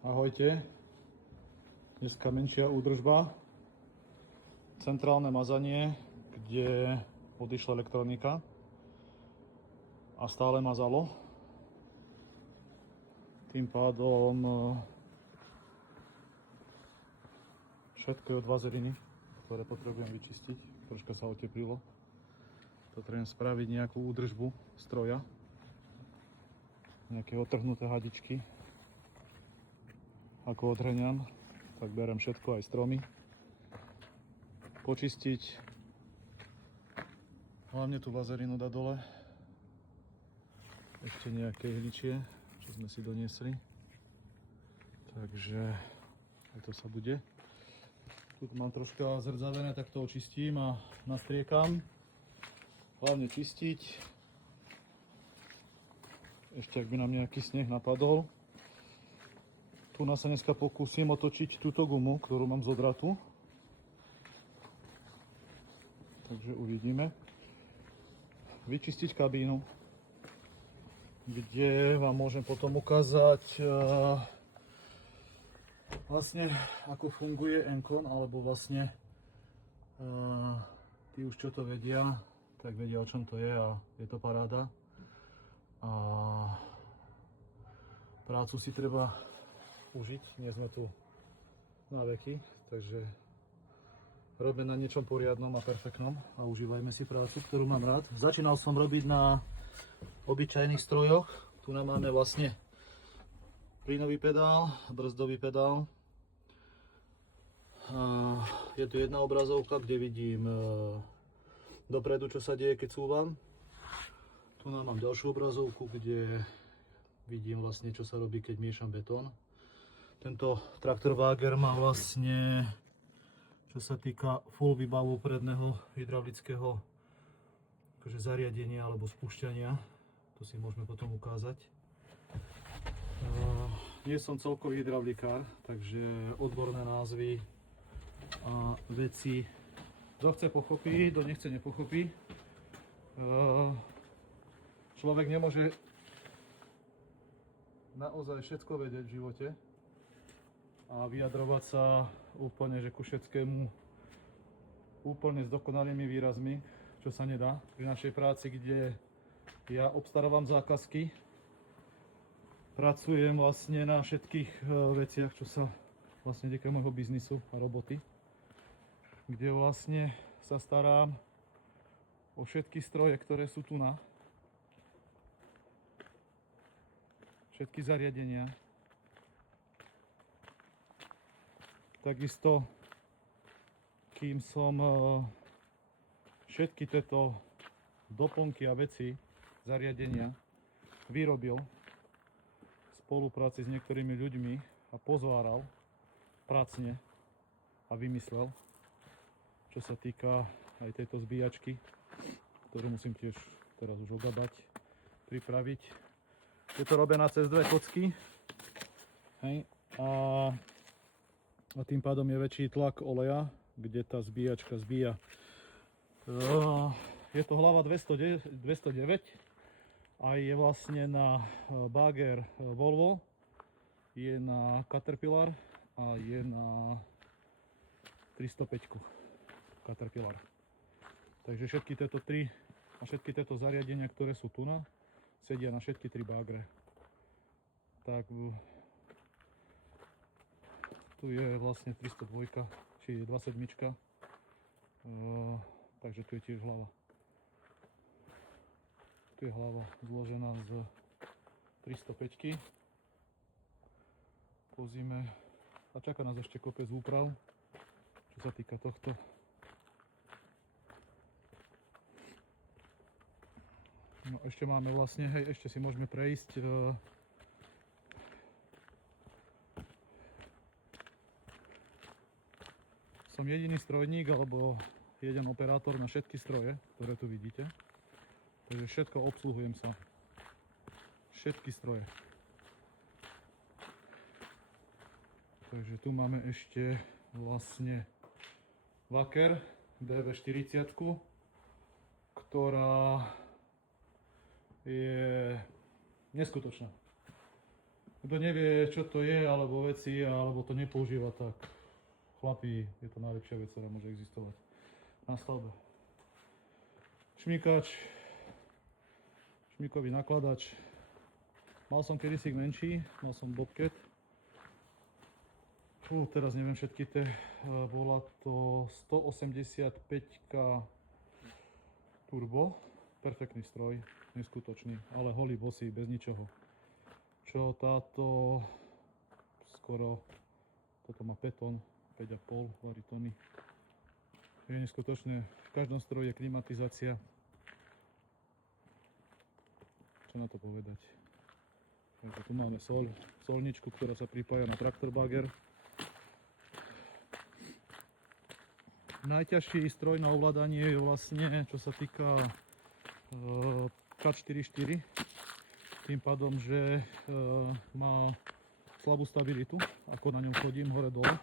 Ahojte, dneska menšia údržba, centrálne mazanie, kde odišla elektronika a stále mazalo. Tým pádom všetky odvazeriny, ktoré potrebujem vyčistiť, troška sa oteplilo. Potrebujem spraviť nejakú údržbu stroja, nejaké otrhnuté hadičky. Ako odhrňam, tak berem všetko, aj stromy. Počistiť, hlavne tú vazerinu dať dole. Ešte nejaké ihličie, čo sme si doniesli. Takže aj to sa bude. Tu mám troška zrdzavené, tak to očistím a nastriekam. Hlavne čistiť. Ešte ak by nám nejaký sneh napadol. Tu sa dneska pokúsim otočiť túto gumu, ktorú mám z odratu. Takže uvidíme. Vyčistiť kabínu, kde vám môžem potom ukázať vlastne ako funguje Encon, alebo vlastne tí už čo to vedia, tak vedia o čom to je a je to paráda. A prácu si treba užiť, nie sme tu na veky, takže robíme na niečom poriadnom a perfektnom a užívajme si prácu, ktorú mám rád. Začínal som robiť na obyčajných strojoch. Tu nám máme vlastne plynový pedál, brzdový pedál. Je tu jedna obrazovka, kde vidím dopredu, čo sa deje, keď cúvam. Tu nám mám ďalšiu obrazovku, kde vidím vlastne, čo sa robí, keď miešam betón. Tento traktor Wager má vlastne, čo sa týka full výbavu predného hydraulického akože zariadenia alebo spúšťania. To si môžeme potom ukázať. Nie som celkový hydraulikár, takže odborné názvy a veci, kto chce pochopí, kto nechce nepochopí. Človek nemôže naozaj všetko vedieť v živote a vyjadrovať sa úplne, že ku všetkému úplne s dokonalými výrazmi, čo sa nedá. Pri našej práci, kde ja obstarávam zákazky, pracujem vlastne na všetkých veciach, čo sa vlastne týka môjho biznisu a roboty, kde vlastne sa starám o všetky stroje, ktoré sú tu na, všetky zariadenia. Takisto, kým som všetky tieto doplnky a veci, zariadenia vyrobil v spolupráci s niektorými ľuďmi a pozváral pracne a vymyslel, čo sa týka aj tejto zbíjačky, ktorú musím tiež teraz už ogadať, pripraviť. Je to robená cez dve kocky, hej, a tým pádom je väčší tlak oleja, kde tá zbíjačka zbíja. Je to hlava 209 a je vlastne na Bagger Volvo, je na Caterpillar a je na 305 Caterpillar. Takže všetky tieto tri a všetky tieto zariadenia, ktoré sú tu na, sedia na všetky tri bagre. Tak tu je vlastne 302, či 27. Takže tu je tiež hlava. Tu je hlava zložená z 305. Po zime. A čaká nás ešte kopec úprav, čo sa týka tohto. No ešte máme vlastne, hej, ešte si môžeme prejsť som jediný strojník alebo jeden operátor na všetky stroje, ktoré tu vidíte. Takže všetko obsluhujem sa. Všetky stroje. Takže tu máme ešte vlastne Wacker DV40, ktorá je neskutočná. Kto nevie, čo to je, alebo veci, alebo to nepoužíva, tak chlapi, je to najlepšia vec, ktorá môže existovať na stavbe. Šmíkač, šmíkový nakladač. Mal som kedysi menší, mal som Bobcat. Teraz neviem všetky tie, bola to 185 turbo, perfektný stroj, neskutočný, ale holý bosý, bez ničoho. Čo táto skoro, toto má 5 tón, 5,5 varitony. Je neskutočné, v každom stroji je klimatizácia. Čo na to povedať? Takže tu máme solničku, ktorá sa pripája na traktor bagger. Najťažší stroj na ovládanie je vlastne, čo sa týka K44. Tým pádom, že má slabú stabilitu, ako na ňom chodím hore-dole.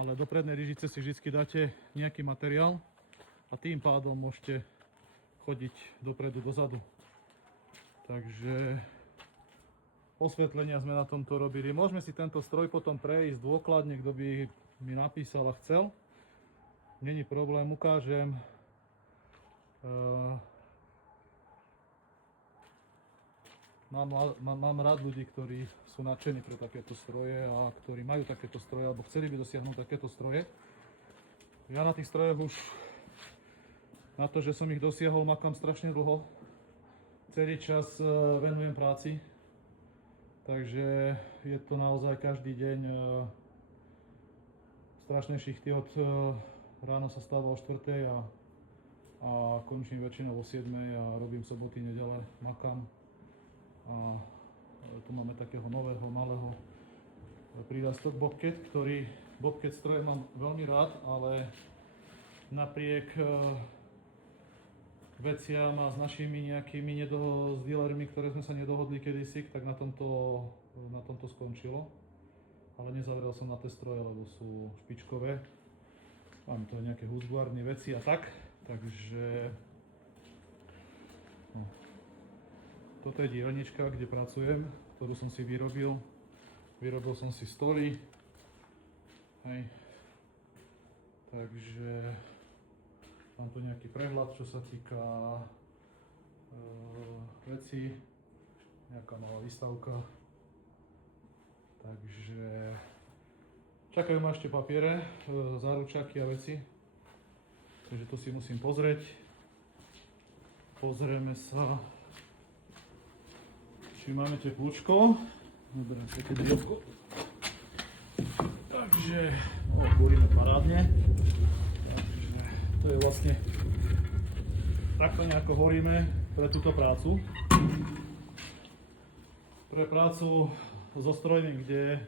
Ale do prednej lyžice si vždy dáte nejaký materiál a tým pádom môžete chodiť dopredu, dozadu. Takže osvetlenia sme na tomto robili. Môžeme si tento stroj potom prejsť dôkladne, kto by mi napísal a chcel. Není problém, ukážem. Mám rád ľudí, ktorí sú nadšení pre takéto stroje a ktorí majú takéto stroje alebo chceli by dosiahnuť takéto stroje. Ja na tých strojoch už na to, že som ich dosiahol, makám strašne dlho. Celý čas venujem práci, takže je to naozaj každý deň strašné šichty. Od rána sa stáva o 4:00 a končím väčšinou o 7:00 a robím soboty, nedele, makám. A tu máme takého nového, malého prírastok Bobcat, ktorý Bobcat stroje mám veľmi rád, ale napriek veciam a s našimi nejakými s dealermi, ktoré sme sa nedohodli kedysi, tak na tomto skončilo. Ale nezavrel som na tie stroje, lebo sú špičkové. Mám to nejaké Husqvarny veci a tak, takže no. Toto je dielnička, kde pracujem, ktorú som si vyrobil. Vyrobil som si stoly. Hej. Takže mám tu nejaký prehľad, čo sa týka vecí. Nejaká malá výstavka. Takže čakajú ma ešte papiere, záručaky a veci. Takže to si musím pozrieť. Pozrieme sa, či máme teplúčko. Doberiem sa keď výrobku. Takže kúrime parádne. Takže to je vlastne takto nejako horíme pre túto prácu. Pre prácu so strojmi, kde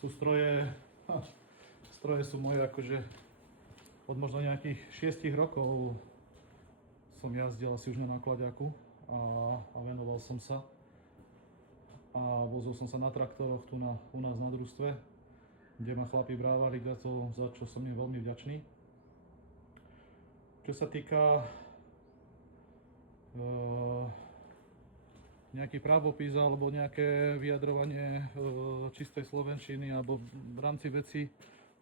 sú stroje sú moje akože od možno nejakých 6 rokov som jazdil asi už na nákladiaku a venoval som sa. A vozil som sa na traktoroch tu u nás na družstve, kde ma chlapi brávali, za čo som im veľmi vďačný. Čo sa týka nejaký právopis alebo nejaké vyjadrovanie čistej slovenčiny alebo v rámci veci,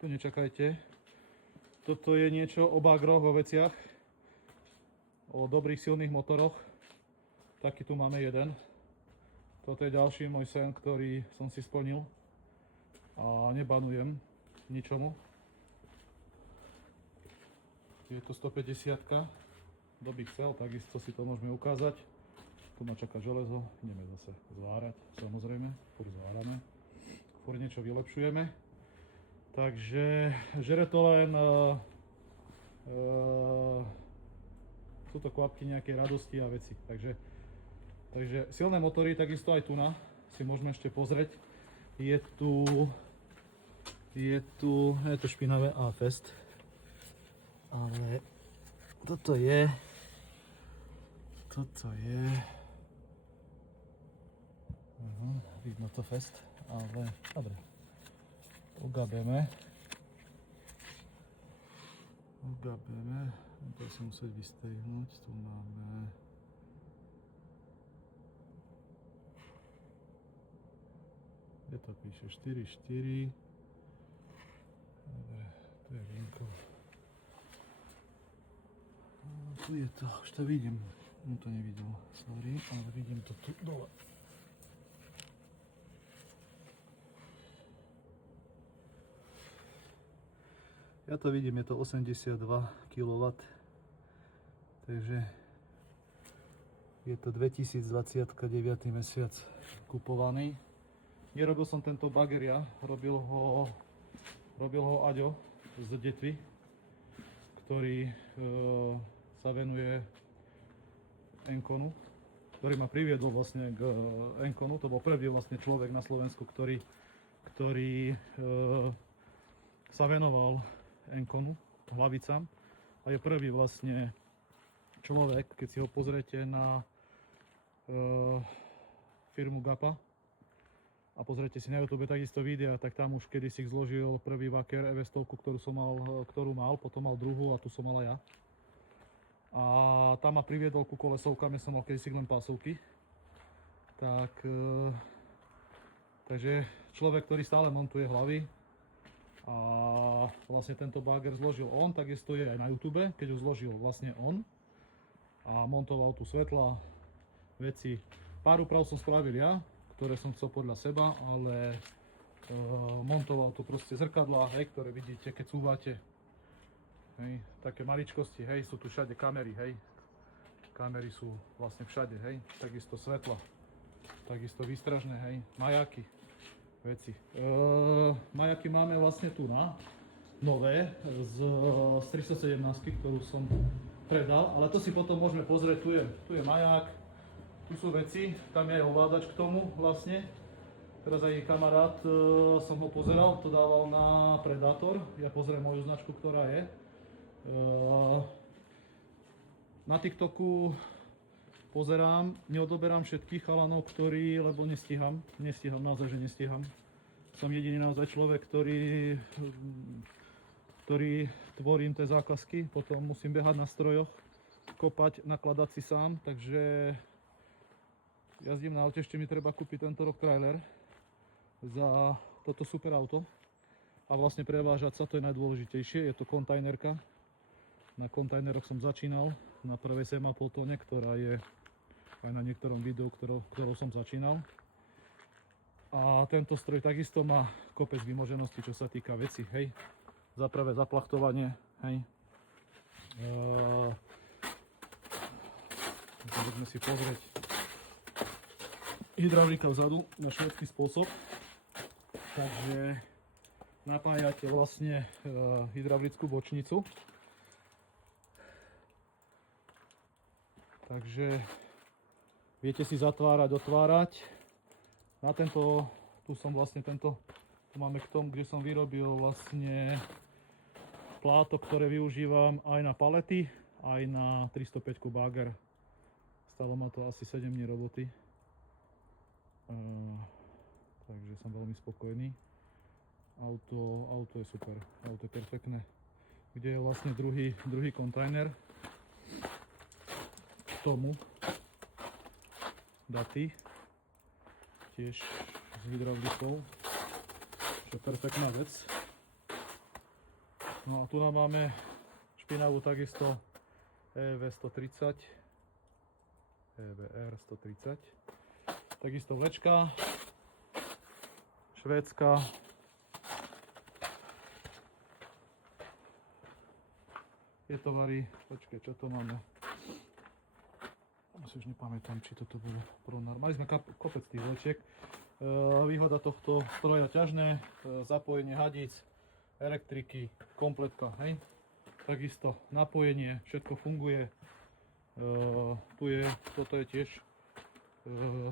tu nečakajte. Toto je niečo o bagroch, o veciach, o dobrých silných motoroch. Taký tu máme jeden. Toto je ďalší môj sen, ktorý som si splnil a nebanujem ničomu. Je to 150, kto by chcel, takisto si to môžeme ukázať. Tu ma čaká železo, ideme zase zvárať, samozrejme, furt zvárame, furt niečo vylepšujeme. Takže žere to len sú to kvapky nejakej radosti a veci. Takže silné motory, takisto aj tu si môžeme ešte pozrieť. Je to špinavé A-Fest, ale toto je vidno to Fest, ale dobre, ugabeme, to si musieť vystrihnúť, tu máme kde to píše? 4,4. Dobre, tu je vinko. Tu je to, už to vidím. To nevidel, sorry, ale vidím to tu dole. Ja to vidím, je to 82 kW, takže je to 2029 mesiac kupovaný. Nerobil som tento bager ja, robil ho Aďo z Detvy, ktorý sa venuje Enkonu, ktorý ma priviedol vlastne k Enkonu. To bol prvý vlastne človek na Slovensku, ktorý sa venoval Enkonu, hlavicám, a je prvý vlastne človek, keď si ho pozriete na firmu Gapa a pozriete si na YouTube takisto videa, tak tam už kedysi zložil prvý Wacker EV100, ktorú mal, potom mal druhú a tu som mal aj ja. A tam ma priviedol ku kolesovkám, ja som mal kedysi len pásovky. Takže človek, ktorý stále montuje hlavy, a vlastne tento bager zložil on, takisto je aj na YouTube, keď ho zložil vlastne on a montoval tu svetla, veci. Pár úprav som spravil ja, ktoré som chcel podľa seba, ale montoval tu proste zrkadlá, hej, ktoré vidíte, keď cúvate. Hej, také maličkosti, hej, sú tu všade kamery, hej. Kamery sú vlastne všade, hej, takisto svetla, takisto výstražné, hej, majáky. Veci. Majaky máme vlastne tu na nové z 317, ktorú som predal, ale to si potom môžeme pozrieť. Tu je maják, tu sú veci, tam je aj ovládač k tomu vlastne. Teraz aj kamarát som ho pozeral, to dával na Predator. Ja pozriem moju značku, ktorá je. Na TikToku pozerám, neodoberám všetkých chalanov, lebo nestíham, naozaj, že nestíham. Som jediný naozaj človek, ktorý tvorím tie zákazky, potom musím behať na strojoch, kopať, nakladať si sám, takže jazdím na aute, ešte mi treba kúpiť tento rok trailer za toto super auto a vlastne prevážať sa, to je najdôležitejšie, je to kontajnerka. Na kontajneroch som začínal, na prvej 7,5 tone, ktorá je aj na niektorom videu, ktorou som začínal. A tento stroj takisto má kopec vymoženosti, čo sa týka veci, hej. Za prvé zaplachtovanie, hej. Môžeme si pozrieť hydraulika vzadu na švédsky spôsob. Takže napájate vlastne hydraulickú bočnicu. Takže viete si zatvárať, otvárať. Na tento, tu máme k tomu, kde som vyrobil vlastne plátok, ktoré využívam aj na palety, aj na 305 bager. Stalo ma to asi 7 dní roboty. Takže som veľmi spokojný. Auto je super, auto je perfektné. Kde je vlastne druhý kontajner k tomu. Daty, tiež s hydraulikou, čo je perfektná vec. No a tu nám máme špinavú takisto EV 130, EVR 130, takisto vlečka, švédska, je tovary, počkej, čo to máme? Si už nepamätám, či toto bolo Pronár. Mali sme kopec tých vlečiek. Výhoda tohto stroja ťažné, zapojenie hadíc, elektriky, kompletka, hej. Takisto napojenie, všetko funguje. Toto je tiež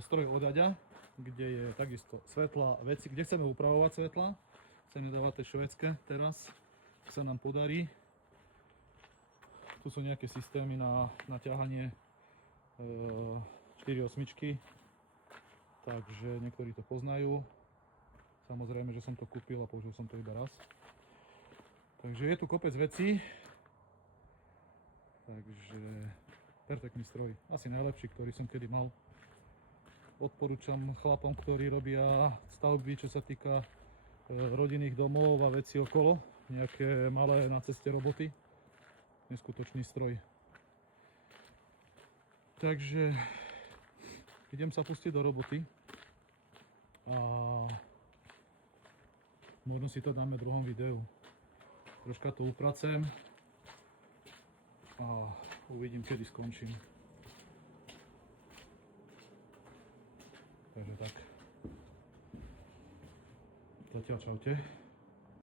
stroj od Aďa, kde je takisto svetla, veci, kde chceme upravovať svetla. Chceme dávať tie švédske teraz, sa nám podarí. Tu sú nejaké systémy na ťahanie 4/8, takže niektorí to poznajú. Samozrejme, že som to kúpil a použil som to iba raz. Takže je tu kopec vecí. Takže perfektný stroj, asi najlepší, ktorý som kedy mal. odporúčam chlapom, ktorí robia stavby, čo sa týka rodinných domov a veci okolo, nejaké malé na ceste roboty. Neskutočný stroj. Takže idem sa pustiť do roboty a možno si to dáme v druhom videu. Troška to upracem a uvidím, kedy skončím. Takže tak. Zatiaľ čaute.